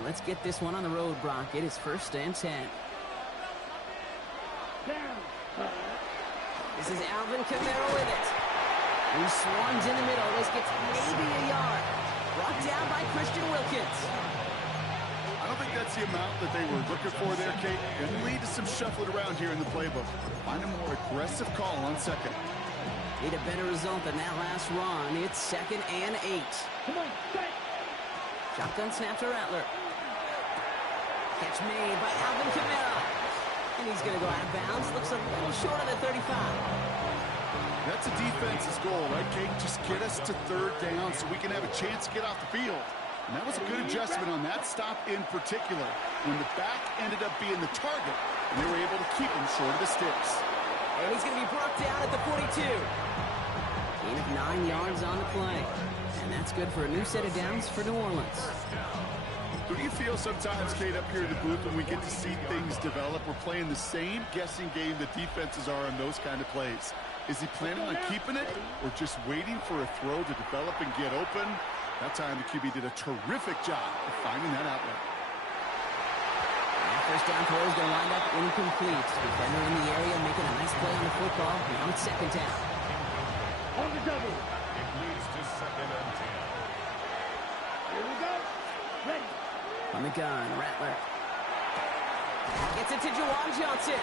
right, let's get this one on the road, Brock. It is 1st and 10. This is Alvin Kamara with it. He swarms in the middle. This gets maybe a yard. Brought down by Christian Wilkins. I don't think that's the amount that they were looking for there, Kate. Going to lead to some shuffling around here in the playbook. Find a more aggressive call on second. Need a better result than that last run. It's 2nd and 8. Shotgun snap to Rattler. Catch made by Alvin Kamara. And he's going to go out of bounds. Looks a little short of the 35. That's a defense's goal, right, Kate? Just get us to 3rd down so we can have a chance to get off the field. And that was a good adjustment on that stop in particular, when the back ended up being the target, and they were able to keep him short of the sticks. And he's going to be brought down at the 42. Gain of 9 yards on the play. And that's good for a new set of downs for New Orleans. Do you feel sometimes, Kate, up here in the booth when we get to see things develop, we're playing the same guessing game that defenses are on those kind of plays? Is he planning on keeping it or just waiting for a throw to develop and get open? That time the QB did a terrific job of finding that outlet. That first down throw is going to wind up incomplete. Defender in the area making a nice play on the football. Now it's 2nd down. On the double. It leads to 2nd and 10. Here we go. Ready. On the gun, Rattler. Gets it to Juwan Johnson.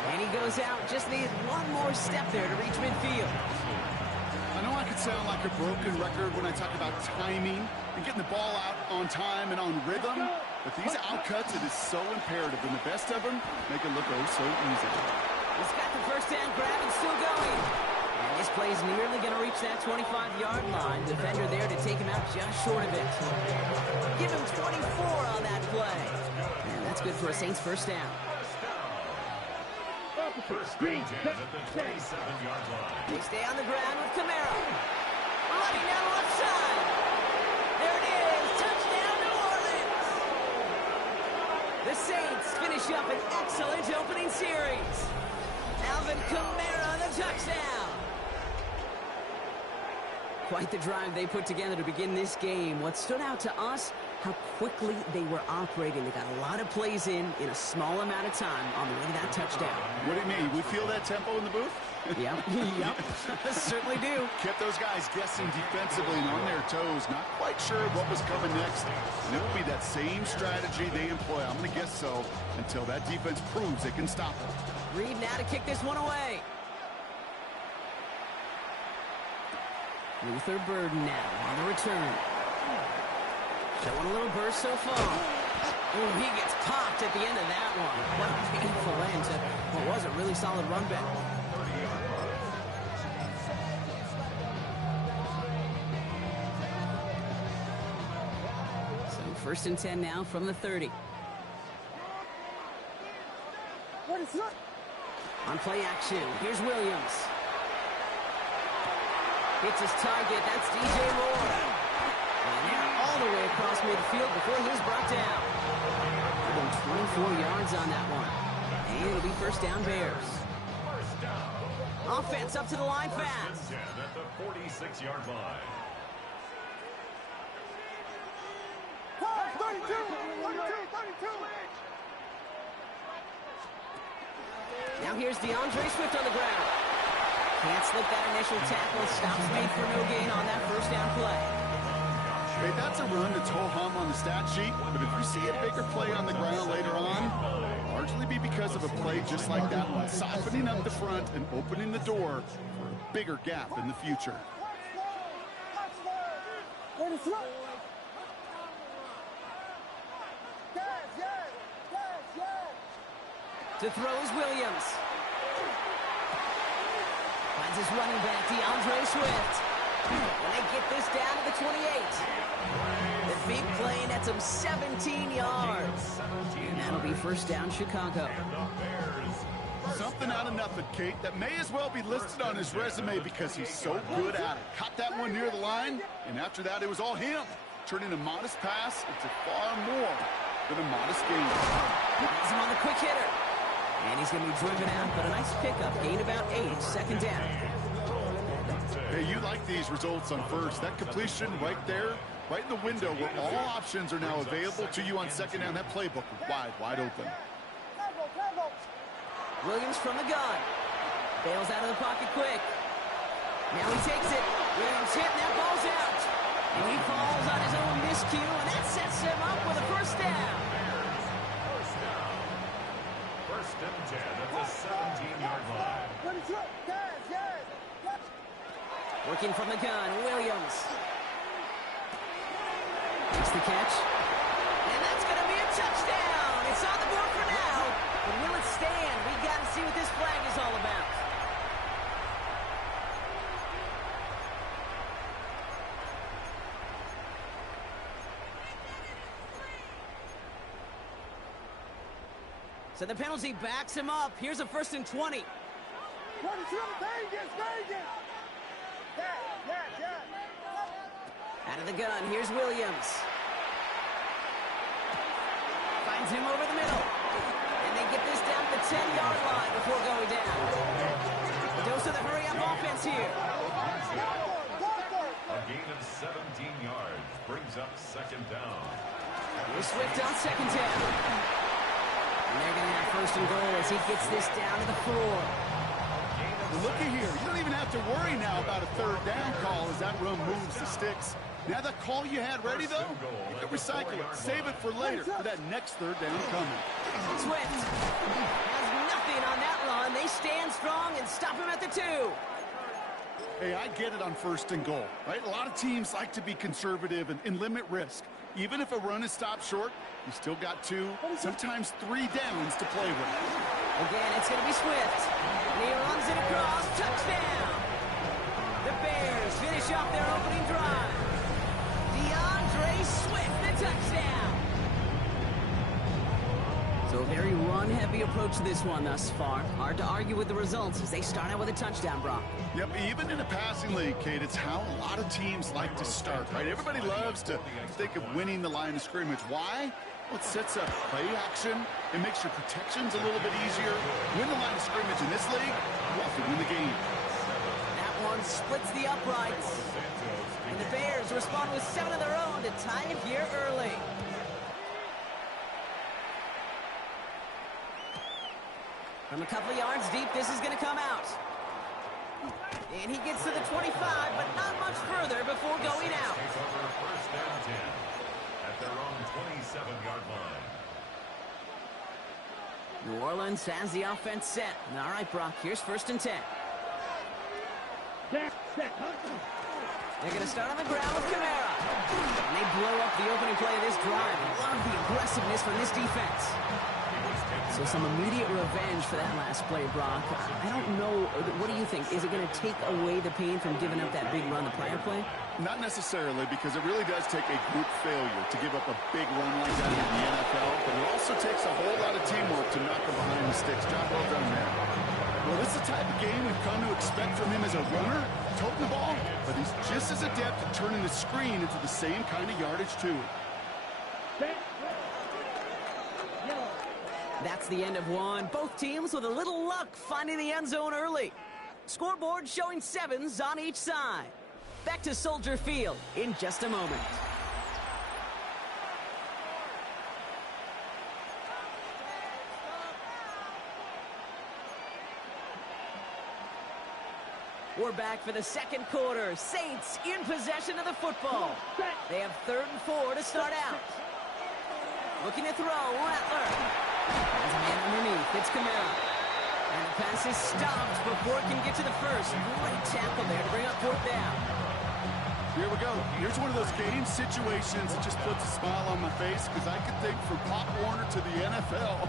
And he goes out. Just needs one more step there to reach midfield. I know I could sound like a broken record when I talk about timing and getting the ball out on time and on rhythm, but these outcuts, it is so imperative, and the best of them make it look oh so easy. He's got the first down grab and still going. And this play is nearly going to reach that 25-yard line. Defender there to take him out just short of it. Give him 24 on that play. And that's good for a Saints first down. First green at the 27-yard line. They stay on the ground with Kamara. Running down the left side. There it is. Touchdown, New Orleans. The Saints finish up an excellent opening series. Alvin Kamara on the touchdown. Quite the drive they put together to begin this game. What stood out to us, how quickly they were operating. They got a lot of plays in a small amount of time on the way to that touchdown. What do you mean? We feel that tempo in the booth? Yep, certainly do. Kept those guys guessing defensively and on their toes, not quite sure what was coming next. And it will be that same strategy they employ, I'm going to guess so, until that defense proves they can stop it. Reed now to kick this one away. Luther Burden now on the return. Showing a little burst so far. Oh, he gets popped at the end of that one. What a painful end to what was a really solid run back. So 1st and 10 now from the 30. On play action, here's Williams. Hits his target, that's DJ Moore. And they're all the way across midfield before he's brought down. About 24 yards on that one. And it'll be first down Bears. Offense up to the line fast. At the 46-yard line. 32. Now here's DeAndre Swift on the ground. Can't slip that initial tackle. Stops made for no gain on that first down play. Hey, that's a run that's ho-hum on the stat sheet, but if you see a bigger play on the ground later on, largely be because of a play just like that one, softening up the front and opening the door for a bigger gap in the future. To throw is Williams. Finds his running back, DeAndre Swift. And they get this down to the 28. The big play nets him 17 yards. And that'll be first down Chicago. Something out of nothing, Kate, that may as well be listed on his resume because he's so good at it. Caught that one near the line, and after that it was all him. Turning a modest pass into far more than a modest gain. He's him on the quick hitter. And he's going to be driven out, but a nice pickup. Gain about 8, second down. Hey, you like these results on first. That completion right there, right in the window where all options are now available to you on second down. That playbook wide open. Williams from the gun. Bails out of the pocket quick. Now he takes it. Williams hit, and that ball's out. And he falls on his own miscue, and that sets him up with a first down. First and 10 at the 17-yard line. Working from the gun, Williams. Makes the catch. And that's going to be a touchdown. It's on the board for now. But will it stand? We got to see what this flag is all about. So the penalty backs him up. Here's a first and 20. Out of the gun, here's Williams. Finds him over the middle. And they get this down to the 10-yard line before going down. A dose of the hurry-up offense here. A gain of 17 yards brings up second down. Here's Swift on second down. And they're going to have first and goal as he gets this down to the 4. Well, looky here. You don't even have to worry now about a third down call as that run moves the sticks. Now that call you had ready, though, you can recycle it. Save it for later for that next third down coming. Swift has nothing on that run. They stand strong and stop him at the 2. Hey, I get it on first and goal, right? A lot of teams like to be conservative and limit risk. Even if a run is stopped short, you still got 2, sometimes 3 downs to play with. Again, it's going to be Swift. And he runs it across. Touchdown! The Bears finish off their opening drive. DeAndre Swift, the touchdown! So a very run-heavy approach to this one thus far. Hard to argue with the results as they start out with a touchdown, Brock. Yep, even in a passing league, Kate, it's how a lot of teams like to start, right? Everybody loves to think of winning the line of scrimmage. Why? Well, it sets up play action. It makes your protections a little bit easier. Win the line of scrimmage in this league, you have to win the game. That one splits the uprights. And the Bears respond with 7 of their own to tie it here early. From a couple of yards deep, this is going to come out. And he gets to the 25, but not much further before going out. First and 10 at their own 27-yard line. New Orleans has the offense set. All right, Brock, here's first and 10. They're going to start on the ground with Kamara. And they blow up the opening play of this drive. Love the aggressiveness from this defense. So some immediate revenge for that last play, Brock. I don't know. What do you think? Is it going to take away the pain from giving up that big run the prior play? Not necessarily, because it really does take a group failure to give up a big run like that in the NFL, but it also takes a whole lot of teamwork to knock him behind the sticks. Job well done there. Well, this is the type of game we've come to expect from him as a runner, toting the ball, but he's just as adept at turning the screen into the same kind of yardage, too. That's the end of one. Both teams with a little luck finding the end zone early. Scoreboard showing 7s on each side. Back to Soldier Field in just a moment. We're back for the second quarter. Saints in possession of the football. They have 3rd and 4 to start out. Looking to throw, Rattler. There's a man underneath. It's Kamara. And the pass is stopped before it can get to the first. Great tackle there to bring up 4th down. Here we go. Here's one of those game situations that just puts a smile on my face, because I could think from Pop Warner to the NFL,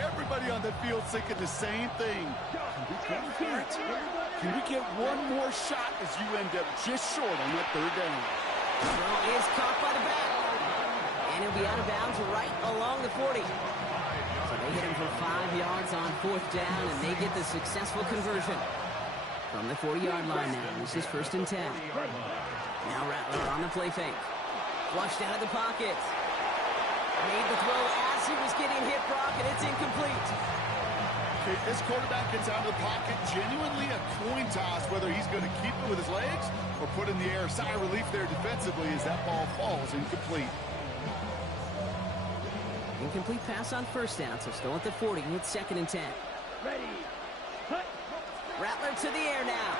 everybody on the field thinking the same thing. Can we go for it? Can we get one more shot as you end up just short on that 3rd down? Throw is caught by the back. And he'll be out of bounds right along the 40. So they hit him for 5 yards on 4th down, and they get the successful conversion. From the 40-yard line now, this is 1st and 10. Now Rattler on the play fake. Flushed out of the pocket. Made the throw as he was getting hit, Brock, and it's incomplete. Okay, this quarterback gets out of the pocket, genuinely a coin toss, whether he's going to keep it with his legs or put it in the air. Sigh of relief there defensively as that ball falls incomplete. Incomplete pass on first down, so still at the 40. It's 2nd and 10. Ready. Cut. Rattler to the air now.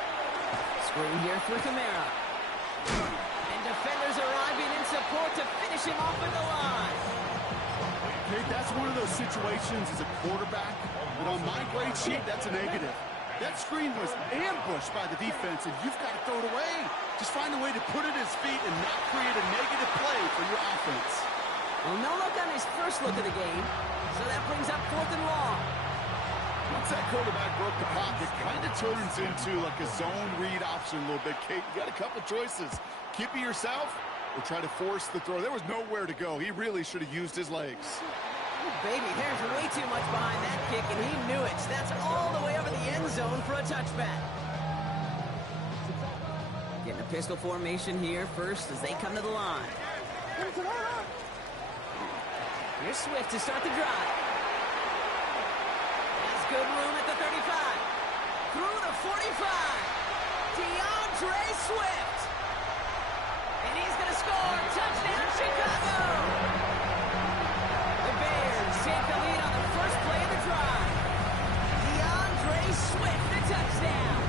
Screen here for Kamara. And defenders arriving in support to finish him off at the line. Okay, that's one of those situations as a quarterback, but on my grade sheet, that's a negative. That screen was ambushed by the defense, and you've got to throw it away. Just find a way to put it at his feet and not create a negative play for your offense. Well, no look on his first look of the game, so that brings up 4th and long. Once that quarterback broke the pocket, kind of turns into like a zone read option a little bit. Kate, you got a couple choices. Keep it yourself or try to force the throw. There was nowhere to go. He really should have used his legs. Oh, baby, there's way too much behind that kick, and he knew it. That's all the way over the end zone for a touchback. Getting a pistol formation here first as they come to the line. Here's Swift to start the drive. Has good room at the 35. Through the 45. DeAndre Swift. And he's going to score. Touchdown, Chicago. The Bears take the lead on the first play of the drive. DeAndre Swift, the touchdown.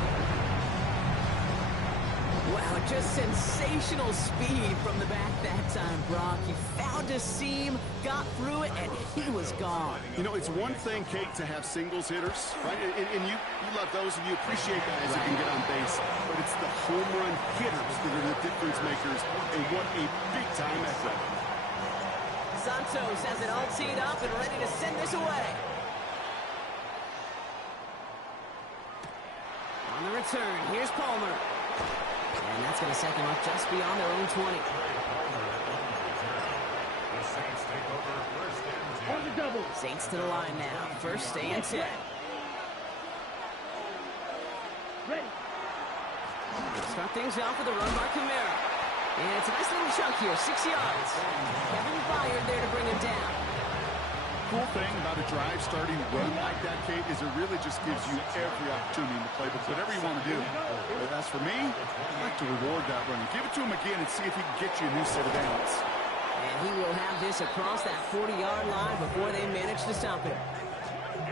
Wow, just sensational speed from the back that time, Brock. He found a seam, got through it, and he was gone. You know, it's one thing, Kate, to have singles hitters, right? And you love those, and you appreciate guys that can get on base. But it's the home run hitters that are the difference makers, and what a big-time effort. Santos has it all teed up and ready to send this away. On the return, here's Palmer. And that's going to set them up just beyond their own 20. On the double. Saints to the line now. First and 10. Ready. Start things off with a run by Kamara. And it's a nice little chunk here, 6 yards. Kevin Byard there to bring him down. Cool thing about a drive starting run like that, Kate, is it really just gives you every opportunity in the playbook, whatever you want to do. But as for me, I'd like to reward that run. Give it to him again and see if he can get you a new set of downs. And he will have this across that 40-yard line before they manage to stop him.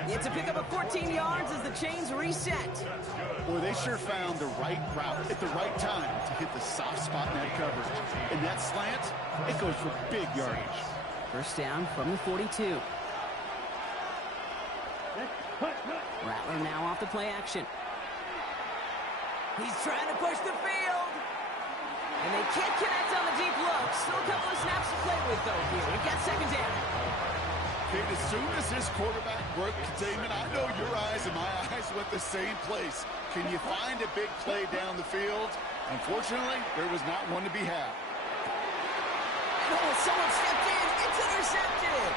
It's a pickup of 14 yards as the chains reset. Boy, they sure found the right route at the right time to hit the soft spot in that coverage. And that slant, it goes for big yardage. First down from the 42. Rattler now off the play action. He's trying to push the field. And they can't connect on the deep look. Still a couple of snaps to play with, though, here. We've got 2nd down. Kate, as soon as his quarterback broke containment, I know your eyes and my eyes went the same place. Can you find a big play down the field? Unfortunately, there was not one to be had. Oh, someone stepped in. It's intercepted.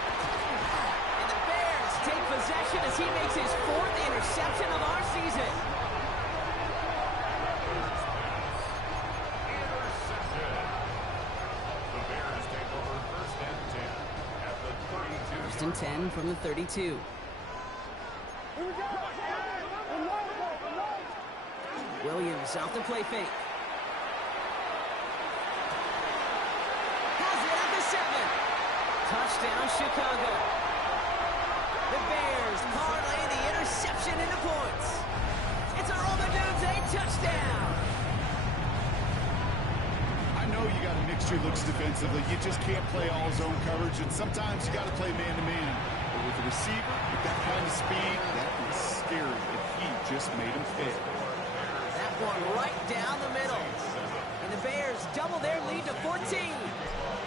And the Bears take possession as he makes his 4th interception of our season. First and 10 from the 32. Williams off the play fake. Has it at the 7. Touchdown, Chicago. The Bears parlay the interception into points. It's a Roma Dudes, a touchdown. I know you got to mix your looks defensively. You just can't play all zone coverage, and sometimes you got to play man-to-man. But with the receiver, with that kind of speed, that is scary, and he just made him fail. That one right down the middle. And the Bears double their lead to 14.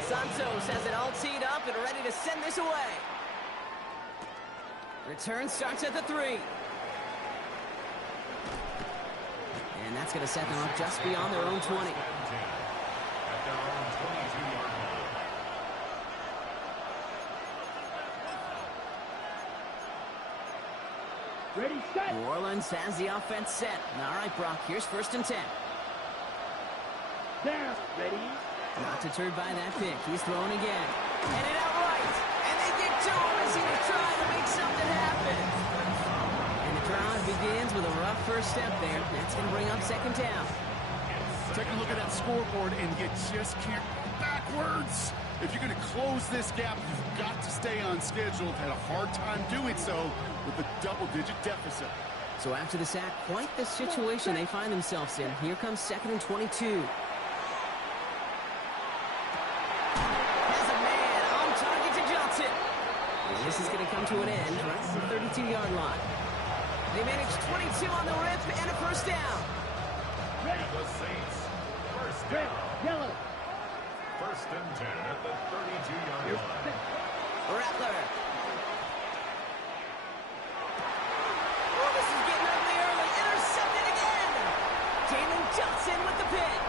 Santos has it all teed up and ready to send this away. Return starts at the 3. And that's going to set them up just beyond their own 20. Ready, set. New Orleans has the offense set. All right, Brock, here's 1st and 10. Down. Ready. Not deterred by that pick. He's throwing again. And it outright. And they get to him as he was trying to make something happen. drive begins with a rough first step there. That's going to bring up second down. Take a look at that scoreboard, and you just can't go backwards. If you're going to close this gap, you've got to stay on schedule. Had a hard time doing so with a double-digit deficit. So after the sack, quite the situation they find themselves in. Here comes 2nd and 22. Has a man on target to Johnson. And this is going to come to an end right at the 32-yard line. They manage 22 on the rip and a first down. And the Saints, first down. Yellow. 1st and 10 at the 32-yard line. Rattler. Oh, this is getting ugly early. Intercepted again. Jalen Johnson with the pick.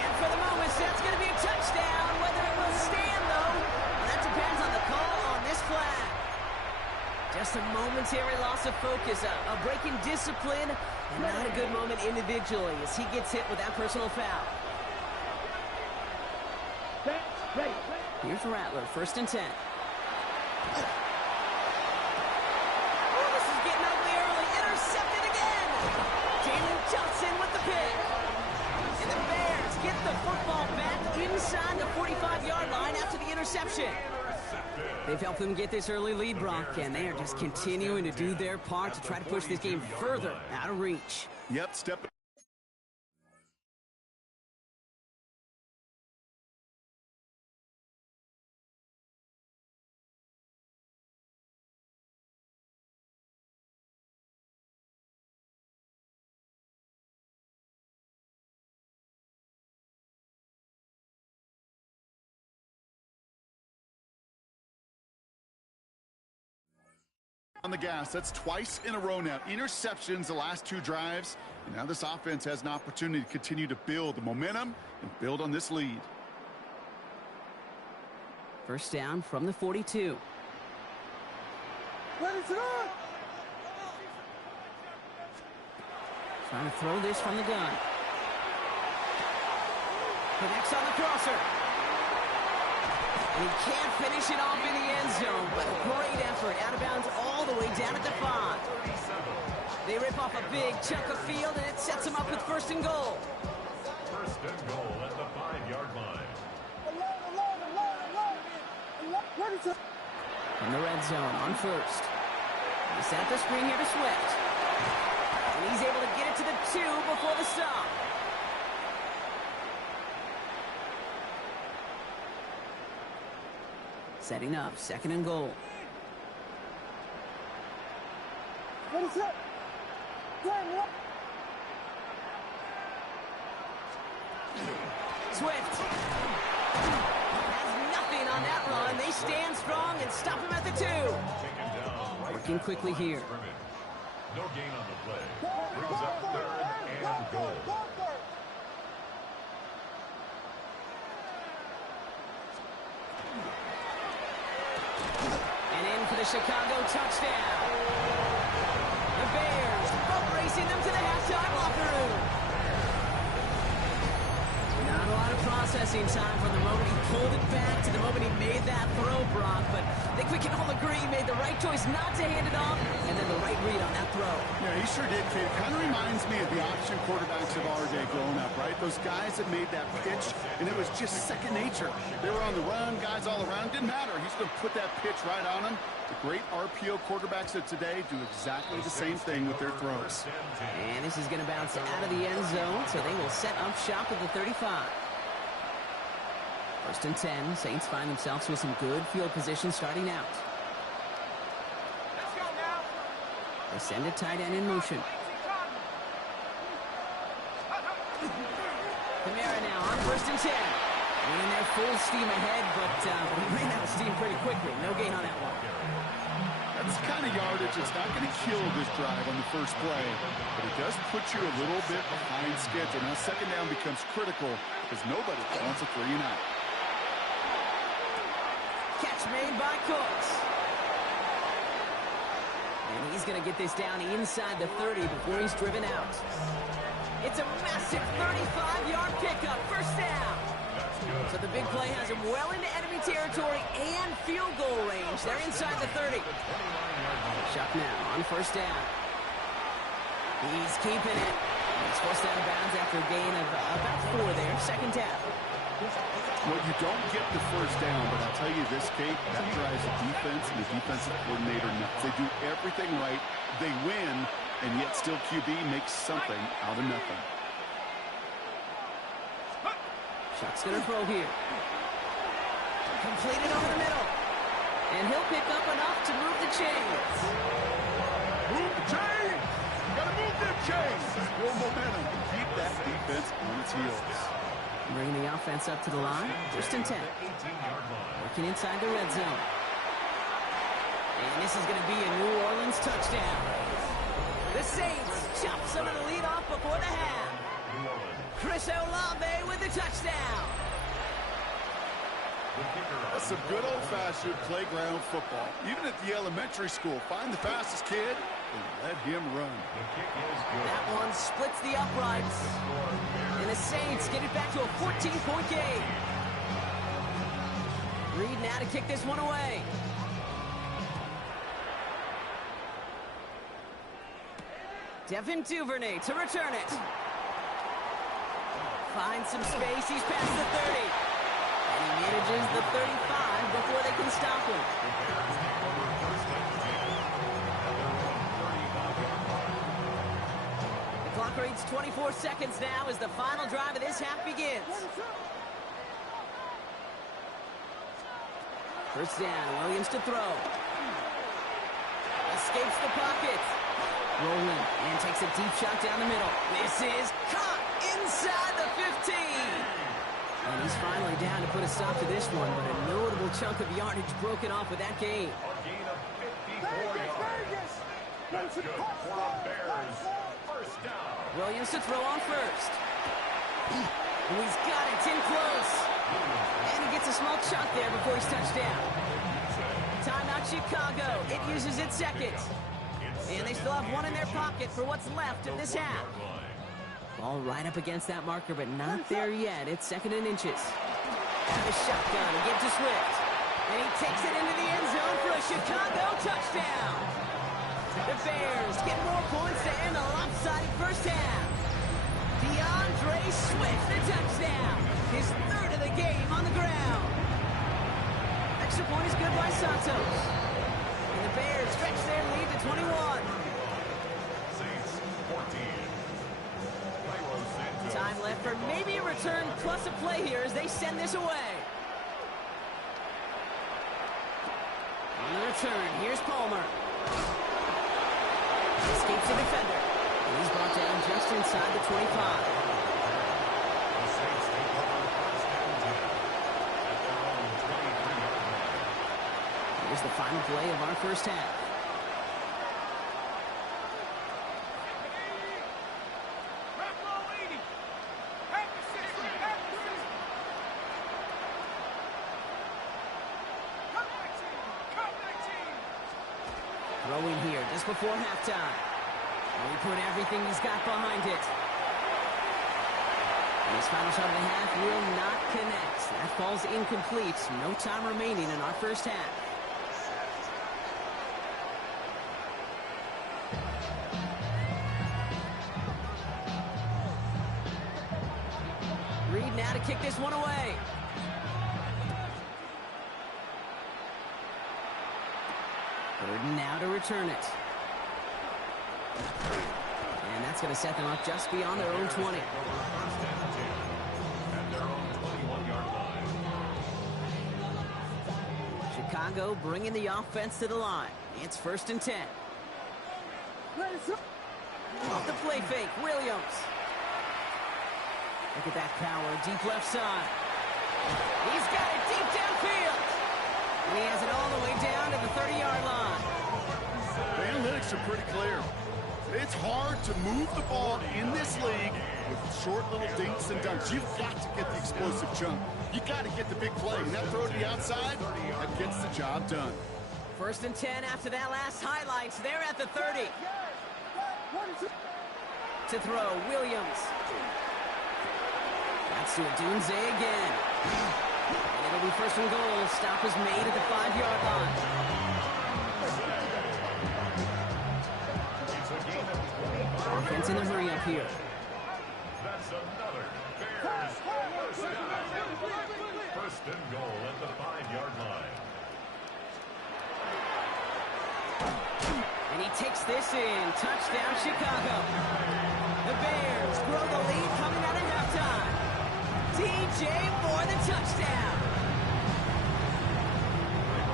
And for the moment, that's going to be a touchdown. Whether it will stand, though, well, that depends on the call on this flag. Just a momentary loss of focus, a break in discipline, and not a good moment individually as he gets hit with that personal foul. Here's Rattler, 1st and 10. Oh, this is getting ugly early. Intercepted again. Jalen Johnson with the pick. And the Bears get the football back inside the 45-yard line after the interception. They've helped them get this early lead, Brock, and they are just continuing to do their part to try to push this game further out of reach. Yep, step. On the gas. That's twice in a row now. Interceptions the last 2 drives. And now this offense has an opportunity to continue to build the momentum and build on this lead. First down from the 42. Trying to throw this from the gun. Connects on the crosser. And he can't finish it off in the end zone, but a great effort. Out of bounds all the way down at the 5. They rip off a big chunk of field, and it sets them up with 1st and goal. 1st and goal at the 5-yard line. In the red zone on 1st. They set up the screen here to Swift. And he's able to get it to the 2 before the stop. Setting up 2nd and goal. Swift has nothing on that run. They stand strong and stop him at the 2. Working quickly here. No gain on the play. Brings up 3rd and goal. And in for the Chicago touchdown. The Bears boat racing them to the halftime locker room. Not a lot of processing time from the moment he pulled it back to the moment he made that throw, Brock. But I think we can all agree he made the right choice not to hand it off, and then the right read on that throw. Yeah, he sure did, Kate. Kind of reminds me of the option quarterbacks of our day growing up, right? Those guys that made that pitch, and it was just second nature. They were on the run, guys all around. Didn't matter. He's going to put that pitch right on them. The great RPO quarterbacks of today do exactly the same thing with their throws. And this is going to bounce out of the end zone, so they will set up shop at the 35. 1st and 10. Saints find themselves with some good field position starting out. They send a tight end in motion. Kamara now on 1st and 10. Running their full steam ahead, but he ran out of steam pretty quickly. No gain on that one. That's the kind of yardage that's not going to kill this drive on the first play, but it does put you a little bit behind schedule. Now, 2nd down becomes critical because nobody wants a 3 and out. Catch made by Cooks. And he's going to get this down inside the 30 before he's driven out. It's a massive 35-yard pickup. First down. So the big play has him well into enemy territory and field goal range. They're inside the 30. Shot now on 1st down. He's keeping it. He's forced out of bounds after a gain of about 4 there. Second down. Well, you don't get the first down, but I'll tell you this, Kate, that drives the defense and the defensive coordinator nuts. They do everything right. They win, and yet still QB makes something out of nothing. Chuck's going to throw here. Completed over the middle. And he'll pick up enough to move the chains. Move the chains! Gotta move them chains! Build momentum and keep that defense on its heels. Bringing the offense up to the line. First and 10. Working inside the red zone. And this is going to be a New Orleans touchdown. The Saints chop some of the lead off before the half. Chris Olave with the touchdown. That's some good old-fashioned playground football. Even at the elementary school, find the fastest kid and let him run. That one splits the uprights. And the Saints get it back to a 14-point game. Reed now to kick this one away. Devin Duvernay to return it. Finds some space. He's past the 30. And he manages the 35 before they can stop him. The clock reads 24 seconds now as the final drive of this half begins. First down, Williams to throw. Escapes the pocket. Rolling and takes a deep shot down the middle. This is caught inside the 15. And he's finally down to put a stop to this one, but a notable chunk of yardage broken off with that gain. A gain of 54 yards. That's good for the Bears. First down. Williams to throw on first. He's got it. It's in close. And he gets a small chunk there before he's touched down. Timeout Chicago. It uses its second. And they still have one in their pocket for what's left of this half. Ball right up against that marker, but not there yet. It's second and inches. And the shotgun to give to Swift. And he takes it into the end zone for a Chicago touchdown. The Bears get more points to end the lopsided first half. DeAndre Swift, the touchdown. His third of the game on the ground. Extra point is good by Santos. And the Bears stretch their lead to 21. Saints 14. Time left for maybe a return plus a play here as they send this away. On the return, here's Palmer. Escapes the defender. And he's brought down just inside the 25. The Saints take over first and 10 at their own 23-yard line. Here's the final play of our first half. Throwing here just before halftime. And he put everything he's got behind it. And his final shot of the half will not connect. That falls incomplete. No time remaining in our first half. Reed now to kick this one away. Burden now to return it. And that's going to set them up just beyond their own 20. First and 10 at their own 21-yard line. Chicago bringing the offense to the line. It's first and 10. Off the play fake, Williams. Look at that power, deep left side. He's got it deep downfield. And he has it all the way down to the 30-yard line. The analytics are pretty clear. It's hard to move the ball in this league with short little dinks and dunks. You've got to get the explosive chunk. You got to get the big play. And that throw to the outside, that gets the job done. First and 10 after that last highlights. They're at the 30. To throw, Williams. That's to Odunze again. And it'll be first and goal. Stop is made at the 5-yard line. It's a gain of 25 defense in a hurry up here. That's another Bears first down. First and goal at the 5-yard line. And he takes this in. Touchdown, Chicago. The Bears grow the lead coming out of halftime. DJ for the touchdown.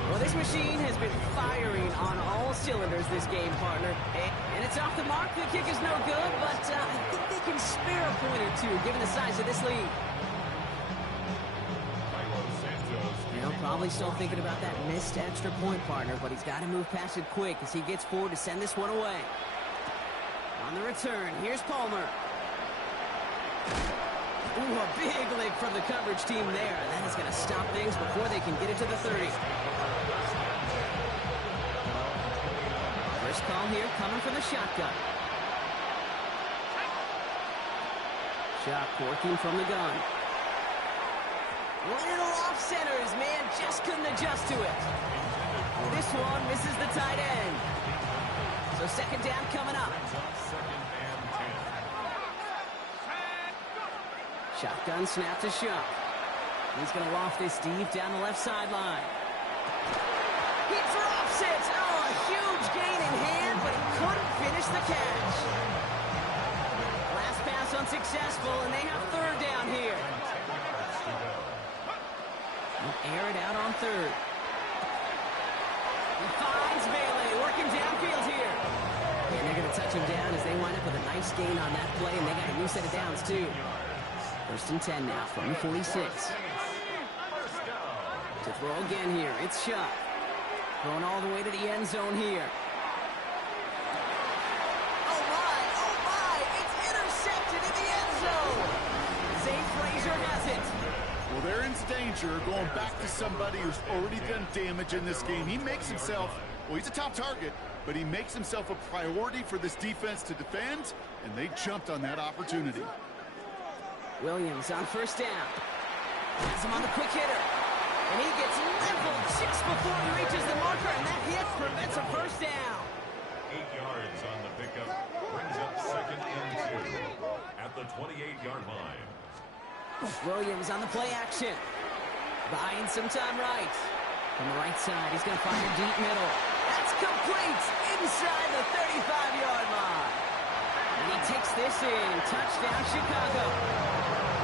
Well, this machine has been firing on all cylinders this game, partner. And it's off the mark. The kick is no good, but I think they can spare a point or two given the size of this lead. They'll probably still thinking about that missed extra point, partner, but he's got to move past it quick as he gets forward to send this one away. On the return, here's Palmer. Ooh, a big lick from the coverage team there. That is going to stop things before they can get it to the 30. First call here coming from the shotgun. Shot working from the gun. Little off center. His man just couldn't adjust to it. This one misses the tight end. So second down coming up. Shotgun snap to Shuck. He's going to loft this deep down the left sideline. He drops it. Oh, a huge gain in hand, but he couldn't finish the catch. Last pass unsuccessful, and they have third down here. He'll air it out on third. He finds Bailey working downfield here. And they're going to touch him down as they wind up with a nice gain on that play, and they got a new set of downs, too. First and 10 now from the 46. To throw again here, it's Shuck. Going all the way to the end zone here. Oh my, it's intercepted in the end zone. Zay Frazier has it. Well, they're in danger going back to somebody who's already done damage in this game. He makes himself, well, he's a top target, but he makes himself a priority for this defense to defend, and they jumped on that opportunity. Williams on first down. Has him on the quick hitter. And he gets leveled just before he reaches the marker, and that hit prevents a first down. 8 yards on the pickup. Brings up second and 2 at the 28-yard line. Williams on the play action. Buying some time right. From the right side, he's going to fire deep middle. That's complete inside the 35-yard line. And he takes this in. Touchdown, Chicago.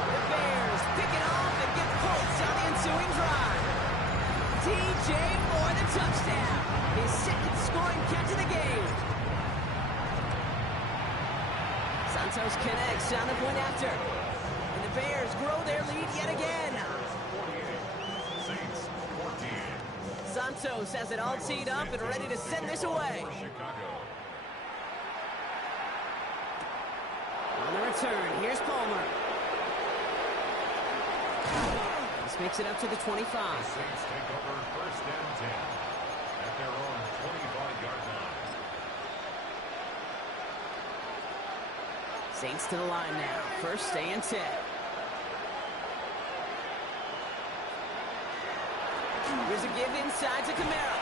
The Bears pick it off and get points on the ensuing drive. DJ for the touchdown. His second scoring catch of the game. Santos connects on the point after. And the Bears grow their lead yet again. Saints 14. Santos has it all teed up and ready to send this away. Chicago. On the return, here's Palmer. This makes it up to the 25. Saints take over first and 10 at their own 25-yard line. Saints to the line now. First and 10. Here's a give inside to Kamara.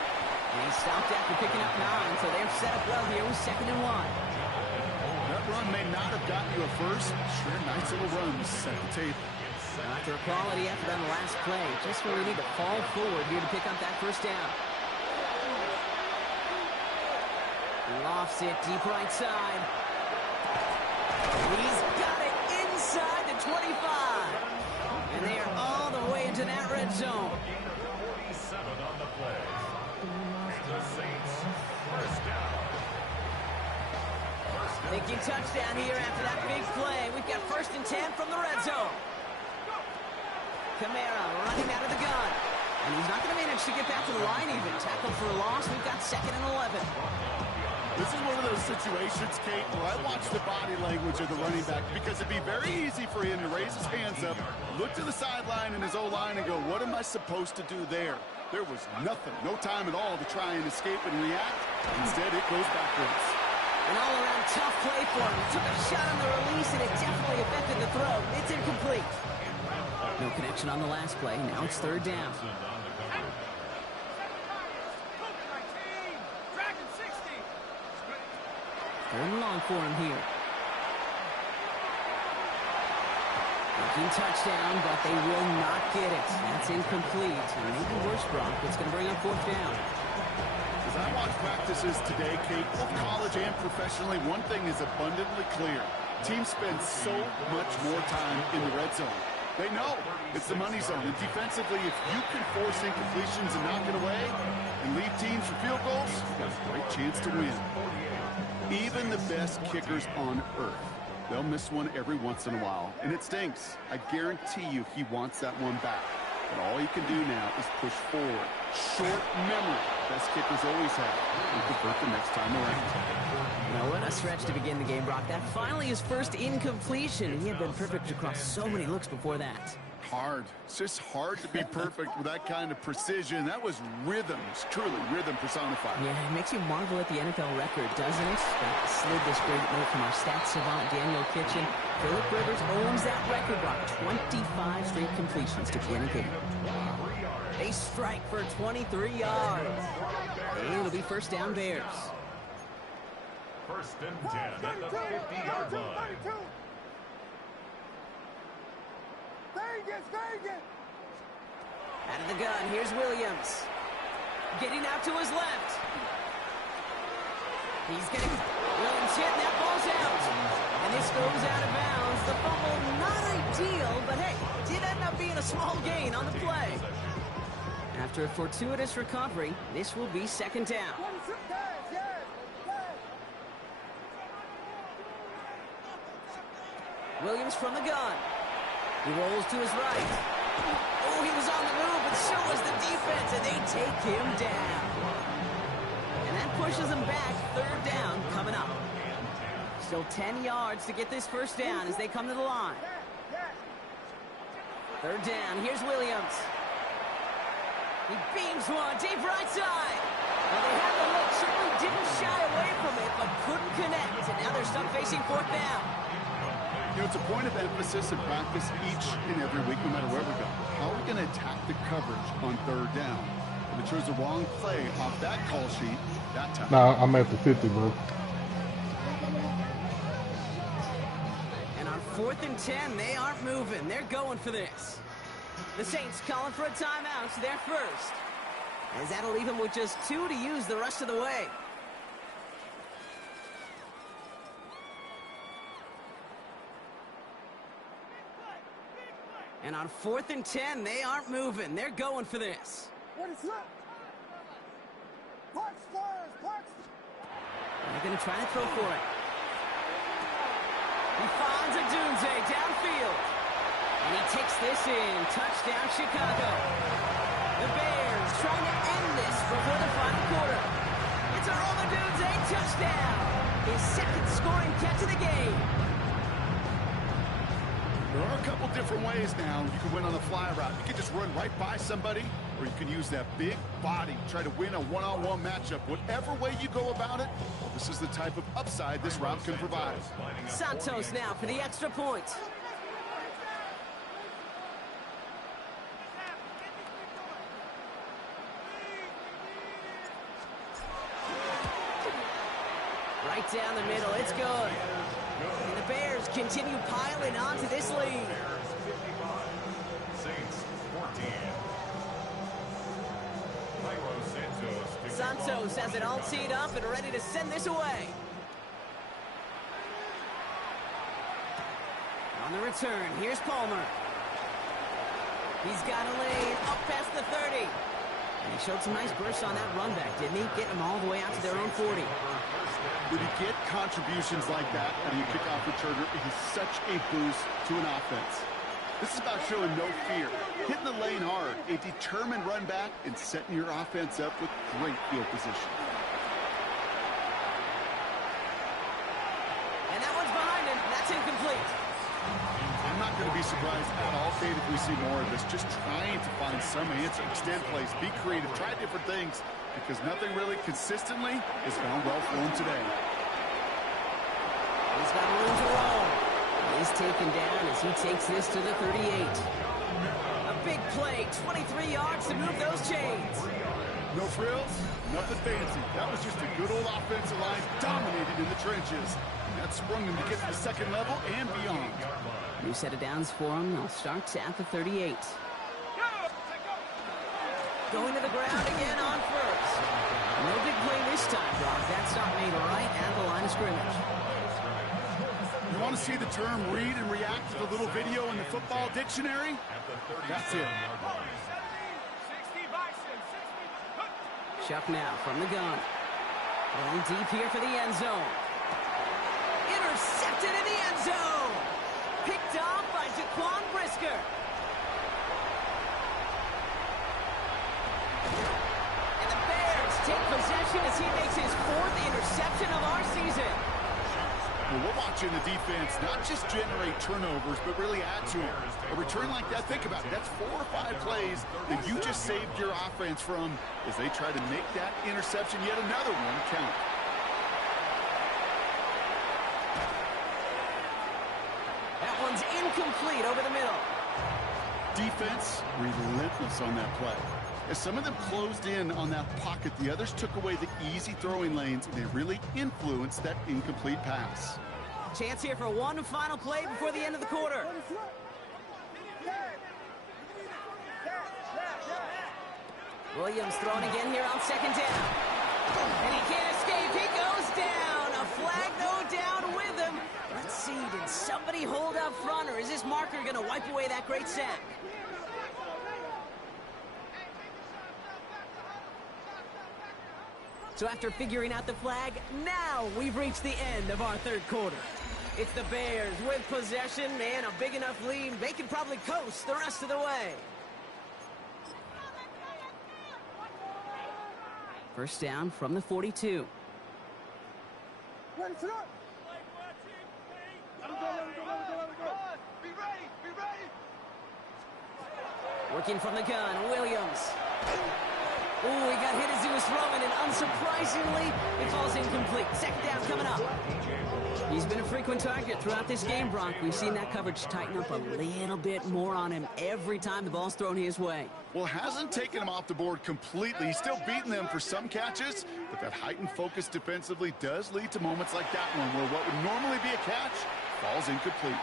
And he stopped after picking up 9, so they're set up well here with second and 1. That run may not have gotten you a first. Sure, nice little run to set the table. After a quality effort on the last play, just really need to fall forward here to pick up that first down. Lofts it deep right side. He's got it inside the 25. And they are all the way into that red zone. 47 on the play. And the Saints first down. Thinking touchdown here after that big play. We've got first and 10 from the red zone. Kamara running out of the gun. And he's not going to manage to get back to the line even. Tackle for a loss. We've got second and 11. This is one of those situations, Kate, where I watch the body language of the running back because it'd be very easy for him to raise his hands up, look to the sideline in his O-line and go, what am I supposed to do there? There was nothing, no time at all to try and escape and react. Instead, it goes backwards. An all-around tough play for him. He took a shot on the release, and it definitely affected the throw. It's incomplete. No connection on the last play. Now it's third down. Third and long for him here. Looking touchdown, but they will not get it. That's incomplete. And maybe worse, Brock. It's going to bring up fourth down. As I watch practices today, Kate, both college and professionally, one thing is abundantly clear. Teams spend so much more time in the red zone. They know it's the money zone. And defensively, if you can force incompletions and knock it away and leave teams for field goals, you've got a great chance to win. Even the best kickers on earth, they'll miss one every once in a while, and it stinks. I guarantee you he wants that one back. But all he can do now is push forward. Short memory. Best kickers always have. And convert the next time around. Well, what a stretch to begin the game, Brock. That finally his first incompletion. He had been perfect across so many looks before that. Hard. It's just hard to be perfect with that kind of precision. That was rhythm. It's truly rhythm personified. Yeah, it makes you marvel at the NFL record, doesn't it? That slid this great note from our stats savant, Daniel Kitchen. Philip Rivers owns that record, Brock. 25 straight completions to begin a game. A strike for 23 yards. And it'll be first down Bears. First and 10 at the 50-yard line. Out of the gun, here's Williams. Getting out to his left. He's getting Williams hit, and that ball's out. And this goes out of bounds. The fumble, not ideal, but hey, did end up being a small gain on the play. After a fortuitous recovery, this will be second down. Williams from the gun. He rolls to his right. Oh, he was on the move, but so was the defense, and they take him down. And that pushes him back. Third down coming up. Still 10 yards to get this first down as they come to the line. Third down. Here's Williams. He beams one deep right side. Well, they had the look. Certainly didn't shy away from it, but couldn't connect. And now they're stuck facing fourth down. You know, it's a point of emphasis in practice each and every week, no matter where we go. How are we going to attack the coverage on third down? If it chose the wrong play off that call sheet, that time. Nah, I'm at the 50, bro. And on 4th and 10, they aren't moving. They're going for this. The Saints calling for a timeout. They're first. As that'll leave them with just 2 to use the rest of the way. And on 4th and 10, they aren't moving. They're going for this. They're going to try to throw for it. He finds a Dunze downfield. And he takes this in. Touchdown, Chicago. The Bears trying to end this before the final quarter. It's a Rome Odunze touchdown. His second scoring catch of the game. There are a couple different ways now. You can win on the fly route. You can just run right by somebody, or you can use that big body, try to win a one-on-one matchup. Whatever way you go about it, this is the type of upside this route can provide. Santos now for the extra point. Right down the middle, it's good. And the Bears continue piling onto this lead. Saints 14. Santos has it all teed up and ready to send this away. On the return, here's Palmer. He's got a lane up past the 30. And he showed some nice bursts on that run back, didn't he? Getting them all the way out to their own 40. When you get contributions like that out of your kickoff returner, it is such a boost to an offense. This is about showing no fear, hitting the lane hard, a determined run back, and setting your offense up with great field position. And that one's behind him. That's incomplete. I'm not going to be surprised at all, Kate, if we see more of this. Just trying to find some answer, extend plays, be creative, try different things, because nothing really consistently has gone well for him today. He's got room to roll. He's taken down as he takes this to the 38. A big play, 23 yards to move those chains. No frills, nothing fancy. That was just a good old offensive line dominated in the trenches. That sprung them to get to the second level and beyond. New set of downs for him. They'll start at the 38. Going to the ground again on first. No big play this time, Brock. That stop made right at the line of scrimmage. You want to see the term read and react to the little video in the football dictionary? That's it. Chuck now from the gun. Going deep here for the end zone. Intercepted in the end zone. Picked off by Jaquan Brisker. And the Bears take possession as he makes his 4th interception of our season. Well, we're watching the defense not just generate turnovers, but really add to them. A return like that, think about it. That's 4 or 5 plays that you just saved your offense from as they try to make that interception, yet another one, count. That one's incomplete over the middle. Defense relentless on that play. As some of them closed in on that pocket, the others took away the easy throwing lanes, and they really influenced that incomplete pass. Chance here for one final play before the end of the quarter. Williams throwing again here on 2nd down. And he can't escape. He goes down. A flag no down with him. Let's see, did somebody hold up front, or is this marker going to wipe away that great sack? So after figuring out the flag, now we've reached the end of our 3rd quarter. It's the Bears with possession and a big enough lead. They can probably coast the rest of the way. First down from the 42. Working from the gun, Williams. Ooh, he got hit as he was throwing, and unsurprisingly, it falls incomplete. 2nd down coming up. He's been a frequent target throughout this game, Brock. We've seen that coverage tighten up a little bit more on him every time the ball's thrown his way. Well, hasn't taken him off the board completely. He's still beating them for some catches, but that heightened focus defensively does lead to moments like that one, where what would normally be a catch falls incomplete.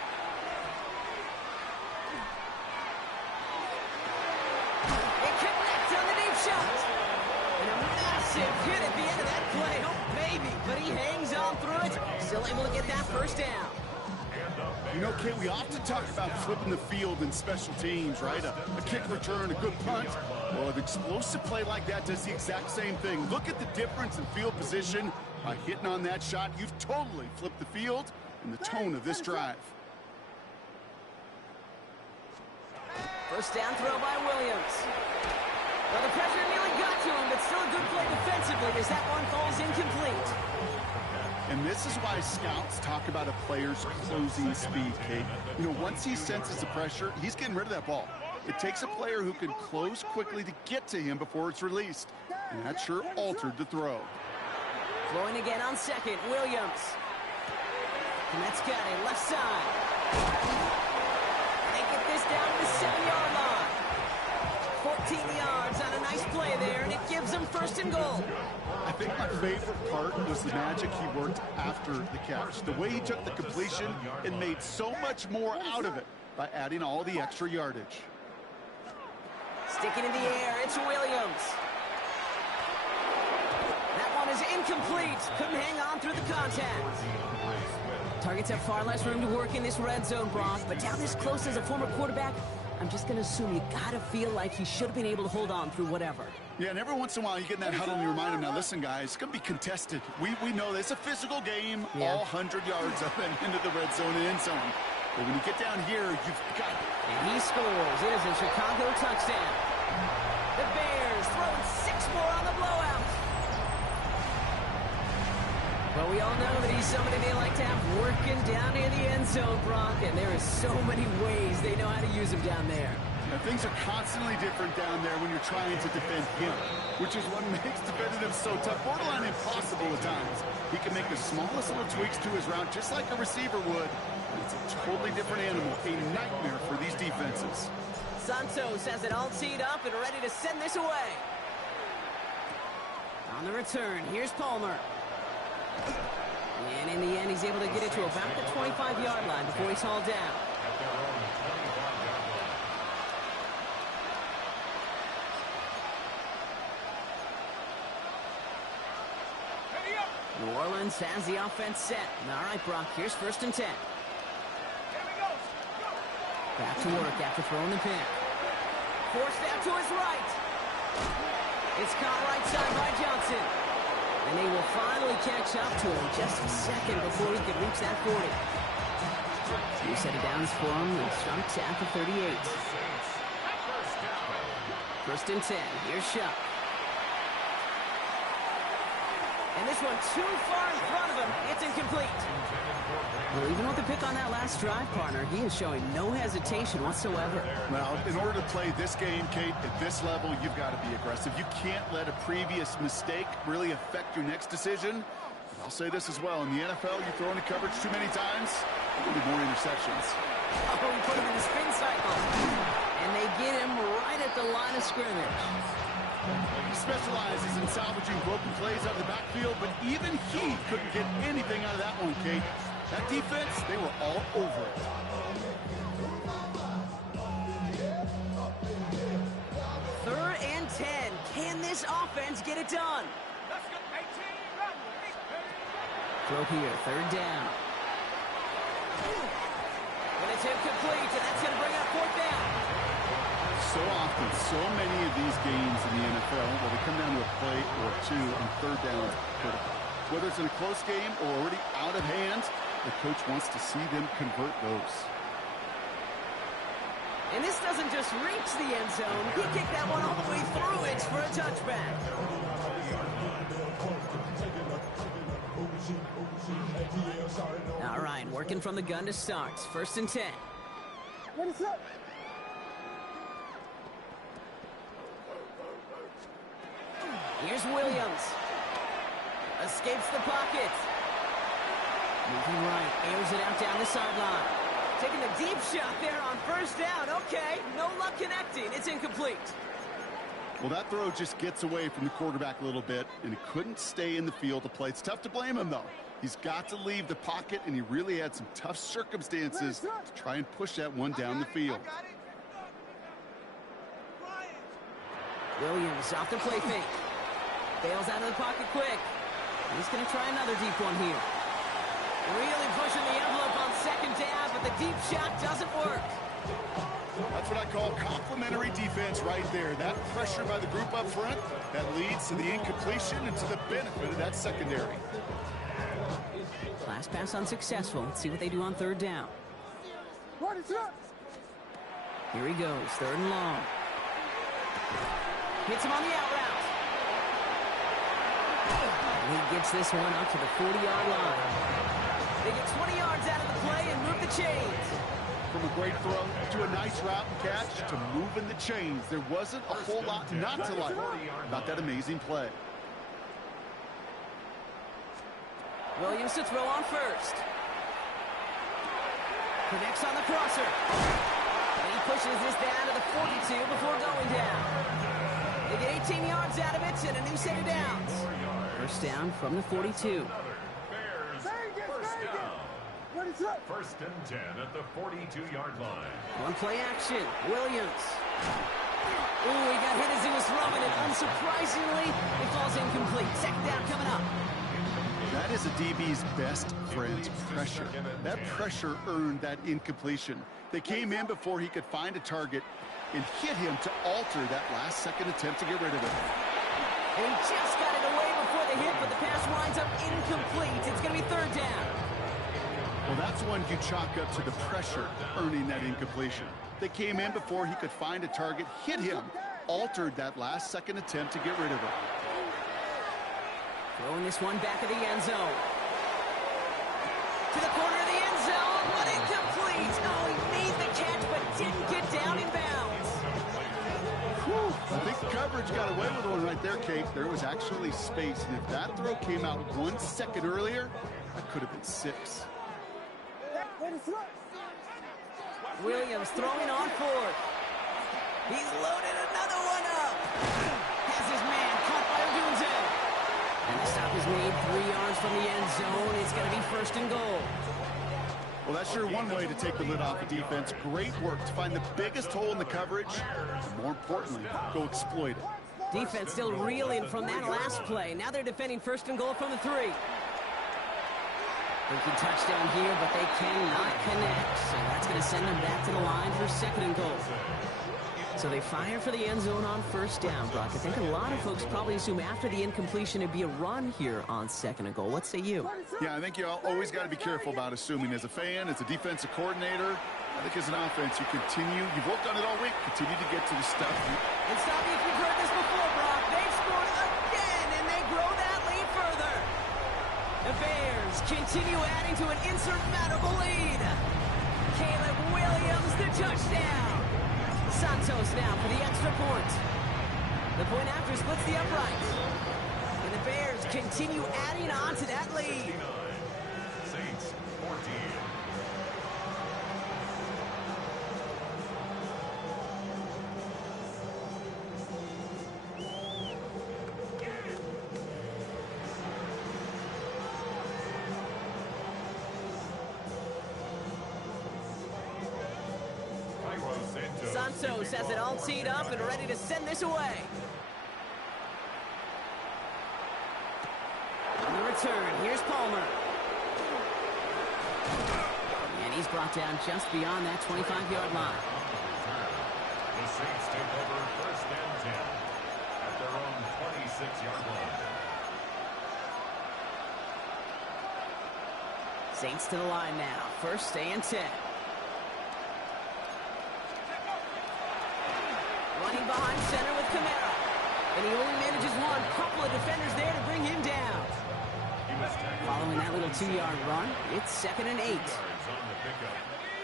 It connects on the deep shot. And a massive hit at the end of that play. Oh, baby. But he hangs on through it. Still able to get that first down. You know, Kate, we often talk about flipping the field in special teams, right? A kick return, a good punt. Well, an explosive play like that does the exact same thing. Look at the difference in field position. By hitting on that shot, you've totally flipped the field and the tone of this drive. First down throw by Williams. Well, the pressure nearly got to him, but still a good play defensively as that one falls incomplete. And this is why scouts talk about a player's closing speed, Kate. You know, once he senses the pressure, he's getting rid of that ball. It takes a player who can close quickly to get to him before it's released. And that sure altered the throw. Throwing again on 2nd, Williams. And that's got it, left side. They get this down to the 7-yard line. 14 yards on a nice play there, and it gives them 1st and goal. I think my favorite part was the magic he worked after the catch. The way he took the completion and made so much more out of it by adding all the extra yardage. Sticking in the air, it's Williams. That one is incomplete. Couldn't hang on through the contact. Targets have far less room to work in this red zone, Brock, but down this close as a former quarterback, I'm just going to assume you got to feel like he should have been able to hold on through whatever. Yeah, and every once in a while you get in that huddle and you remind him, now listen, guys, it's going to be contested. We know this. It's a physical game, all 100 yards up and into the red zone and end zone. But when you get down here, you've got... And he scores. It is a Chicago touchdown. The Bears throwing 6 more on the blowout. Well, we all know that he's somebody they like to have working down near the end zone, Brock, and there is so many ways they know how to use him down there. Now, things are constantly different down there when you're trying to defend him, which is what makes defending him so tough, borderline impossible at times. He can make the smallest little tweaks to his route just like a receiver would. It's a totally different animal, a nightmare for these defenses. Santos has it all teed up and ready to send this away. On the return, here's Palmer. And in the end, he's able to get it to about the 25-yard line before he's hauled down. New Orleans has the offense set. All right, Brock, here's 1st and 10. Back to work after throwing the pin. Forced out to his right. It's caught right side by Johnson. And they will finally catch up to him just a second before he could reach that 40. 2 set of downs for him and starts at the 38. 1st and 10. Here's Shuck. And this one too far in front of him. It's incomplete. Well, even with the pick on that last drive, partner, he is showing no hesitation whatsoever. Well, in order to play this game, Kate, at this level, you've got to be aggressive. You can't let a previous mistake really affect your next decision. I'll say this as well. In the NFL, you throw into coverage too many times, there'll be more interceptions. Oh, he put him in the spin cycle. And they get him right at the line of scrimmage. He specializes in salvaging broken plays out of the backfield, but even he couldn't get anything out of that one, Kate. That defense, they were all over it. 3rd and 10. Can this offense get it done? Throw here, 3rd down. And it's incomplete, and that's going to bring up 4th down. So often, so many of these games in the NFL, where they come down to a play or two on 3rd down, whether it's in a close game or already out of hand, the coach wants to see them convert those. And this doesn't just reach the end zone. He kicked that one all the way through it for a touchback. All right, working from the gun to start. 1st and 10. What is up? Here's Williams. Escapes the pocket. Moving right, airs it out down the sideline. Taking the deep shot there on 1st down. Okay, no luck connecting. It's incomplete. Well, that throw just gets away from the quarterback a little bit, and he couldn't stay in the field to play. It's tough to blame him, though. He's got to leave the pocket, and he really had some tough circumstances to try and push that one down the field. Williams off the play fake. Bails out of the pocket quick. He's going to try another deep one here. Really pushing the envelope on 2nd down, but the deep shot doesn't work. That's what I call complimentary defense right there. That pressure by the group up front, that leads to the incompletion and to the benefit of that secondary. Last pass unsuccessful. Let's see what they do on 3rd down. What is up? Here he goes, 3rd and long. Hits him on the out route. And he gets this one up to the 40-yard line. They get 20 yards out of the play and move the chains. From a great throw to a nice route and catch to moving the chains. There wasn't a whole lot not to like about that amazing play. Williams to throw on 1st. Connects on the crosser. And he pushes this down to the 42 before going down. They get 18 yards out of it and a new set of downs. 1st down from the 42. What is up? 1st and 10 at the 42-yard line. One play action. Williams. Ooh, he got hit as he was throwing it. Unsurprisingly, it falls incomplete. 2nd down coming up. That is a DB's best friend, pressure. That pressure earned that incompletion. They came in before he could find a target and hit him to alter that last-second attempt to get rid of it. And he just got it away before the hit, but the pass winds up incomplete. It's going to be 3rd down. Well, that's one you chalk up to the pressure earning that incompletion. They came in before he could find a target, hit him, altered that last-second attempt to get rid of it. Throwing this one back of the end zone. To the corner of the end zone, but incomplete. Oh, he made the catch, but didn't get down in bounds. Whew. I think the coverage got away with one right there, Kate. There was actually space, and if that throw came out 1 second earlier, that could have been 6. What is up? Williams throwing on 4th. He's loaded another one up. Has his man caught by Odunze. And the stop is made 3 yards from the end zone. It's going to be 1st and goal. Well, that's sure one way to take the lid off the defense. Great work to find the biggest hole in the coverage, and more importantly, go exploit it. Defense still reeling from that last play. Now they're defending first and goal from the 3. Thinking touchdown here, but they cannot connect. So that's going to send them back to the line for second and goal. So they fire for the end zone on first down, Brock. I think a lot of folks probably assume after the incompletion it'd be a run here on second and goal. What say you? Yeah, I think you always got to be careful about assuming. As a fan, as a defensive coordinator, I think as an offense, you've worked on it all week, continue to get to the stuff. And stop me if you've heard this before, Brock. They've scored again, and they grow that lead further. The Bears continue adding to an insurmountable lead. Caleb Williams, the touchdown. Santos now for the extra point. The point after splits the uprights. And the Bears continue adding on to that lead. Saints 14. Santos has it all teed up and ready to send this away. On the return, here's Palmer. And he's brought down just beyond that 25-yard line. The Saints take over first and 10 at their own 26-yard line. Saints to the line now. First and 10. Running behind center with Kamara. And he only manages one. Couple of defenders there to bring him down. Following that little 2-yard run, it's second and 8. Yards on the pickup.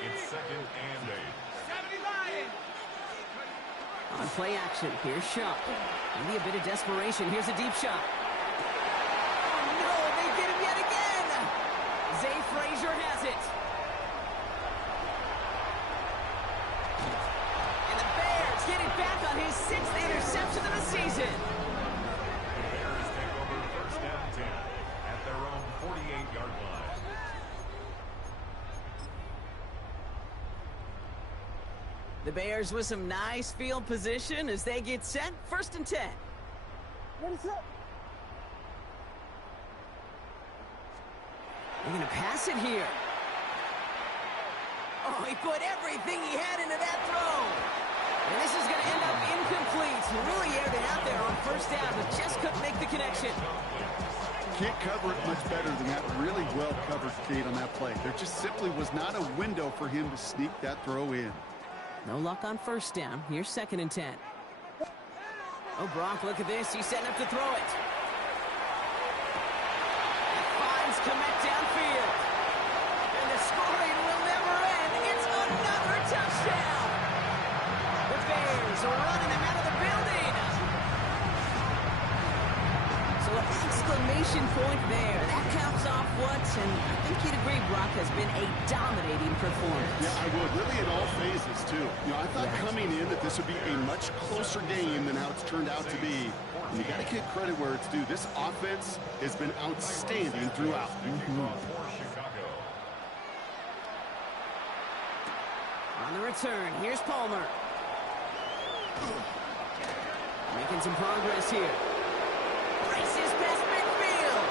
It's second and 8. On play action, here's Shaw. Maybe a bit of desperation. Here's a deep shot. Oh, no, they get him yet again. Zay Frazier has it. And the Bears get it back on his 6th interception of the season. The Bears take over first and 10 at their own 48-yard line. The Bears with some nice field position as they get set. First and 10. Ready, set. They're going to pass it here. Oh, he put everything he had into that throw. And this is going to end up incomplete. He really aired it out there on first down, but just couldn't make the connection. Can't cover it much better than that. Really well covered, Kate, on that play. There just simply was not a window for him to sneak that throw in. No luck on first down. Here's second and 10. Oh, Brock, look at this. He's setting up to throw it. He finds Kmet downfield. And the scoring will never end. It's another touchdown. The Bears are running him out of the building. So an exclamation point there. That caps off what, and I think you'd agree, Brock, has been a dominating performance. Yeah, I would. Really in all phases, too. You know, I thought coming in that this would be a much closer game than how it's turned out to be. And you got to give credit where it's due. This offense has been outstanding throughout. For Chicago. On the return, here's Palmer. Making some progress here. Races past midfield.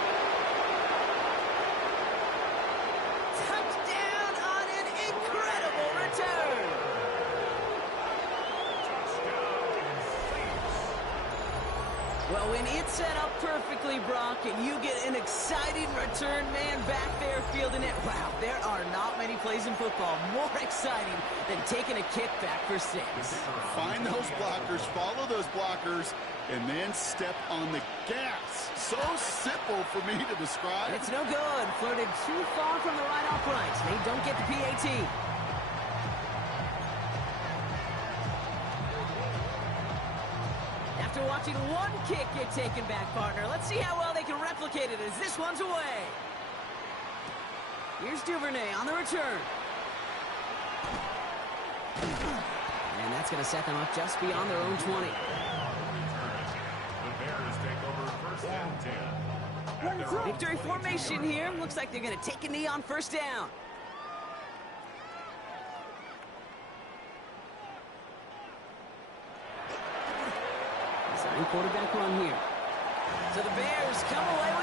Touchdown on an incredible return. Well, when it's set up perfectly, Brock, and you get an exciting return man back there fielding it, wow, there are not many plays in football more exciting than taking a kick back for 6. Find those blockers, follow those blockers, and then step on the gas. So simple for me to describe. It's no good. Floated too far from the right upright. They don't get the PAT. After watching one kick get taken back, partner, let's see how well they can replicate it as this one's away. Here's Duvernay on the return. And that's going to set them up just beyond their own 20. The Bears take over first and 10 at their own Victory formation here. Looks like they're going to take a knee on first down. And quarterback run here. So the Bears come away